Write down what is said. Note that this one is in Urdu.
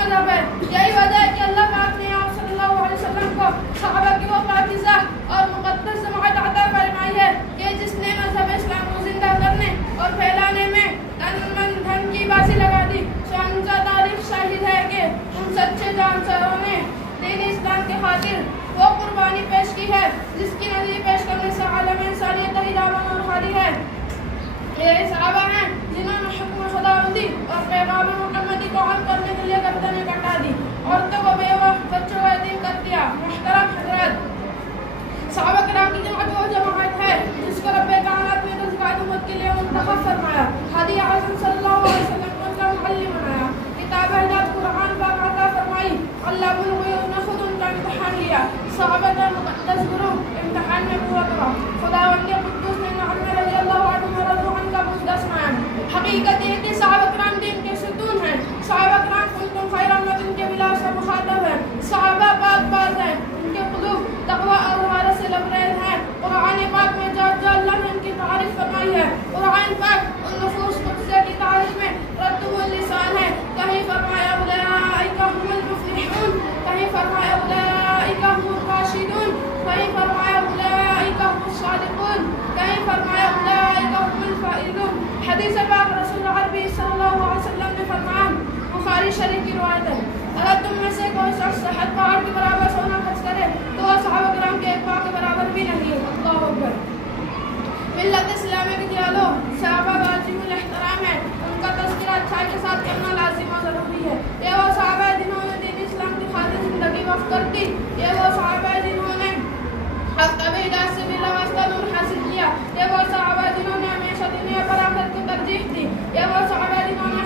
مذہب ہے. یہی وجہ ہے کہ اللہ پاک نے آپ صلی اللہ علیہ وسلم کو صحابہ کی وہ پاکیزہ اور مقدس جماعت عطا فرمائی ہے کہ جس نے مذہب اسلام کو زندہ کرنے اور پھیلانے میں دھن کی بازی لگا دی. ان کا تاریخ شاہد ہے کہ ان سچے جانشینوں نے دین اسلام کے خاطر وہ قربانی پیش کی ہے جس کی نظیر پیش کرنے سے عالم انسانیت ہی دامن اور خالی ہے. یہ صحابہ ہیں جنہوں نے حکم خداوندی اور پیغام محمدی کو عمل کرنے کے لیے گردنیں کٹا دی، عورتوں کو بیوہ، بچوں کو یتیم کر دیا. محترم حضرات، صحابہ کرام کی جماعت وہ جماعت ہے جس کو رب کائنات نے تزکیہ امت کے لیے منتخب فرمایا. ہادی اعظم صلی اللہ علیہ وسلم کو ان کا معلم بنایا، کتاب ہدایت قرآن پاک عطا فرمائی. علام الغیوب نے خود ان کا امتحان لیا. صحابہ کا مقدس گروہ امتحان میں پورا کرا. خداوند قدوس نے عمر رضی اللہ عنہ رضو عنہ کا مجدہ سنایا. حقیقت یہ کہ صحابہ کرام دین کے ستون ہیں. صحابہ کرام کنتم خیر امت ان کے بلا سے مخاطب ہیں. صحابہ پاک باز ہیں، ان کے قلوب تقوی اور طہارت سے لبریز ہیں. قرآن پاک میں جا اللہ نے ان کی تعریف فرمائی ہے. قرآن پاک ان نفوس قدسیہ کی تعریف میں رتب اللسان ہے. کہیں فرمایا اولئک هم المفلحون، کہیں فرمایا اولئک هم الراشدون، کہیں فرمایا اولئک هم الصادقون، کہیں فرمایا اولئک هم الفائزون. حدیث پاک رسول عربی صلی اللہ علیہ وسلم نے فرمایا، بخاری شریف کی روایت ہے، اگر تم میں سے کوئی شخص صحت پہاڑ کے برابر سونا خرچ کرے تو وہ صحابہ کرام کے ایک پاؤں کے برابر بھی نہیں. اللہ اکبر. ملت اسلامی کے دیالو صحابہ واجب الاحترام ہے. ان کا تذکرہ اچھائی کے ساتھ کرنا لازم و ضروری ہے. یہ وہ صحابہ ہیں جنہوں نے دین اسلام کی خاطر زندگی وقف کر دی. یہ وہ صحابہ ہیں جنہوں نے طبی ہدایت سے بلا واسطہ نور حاصل کیا. یہ وہ صحابہ ہیں جنہوں نے ہمیشہ دنیا پر آخرت کو ترجیح دی. یہ وہ صحابہ ہیں جنہوں نے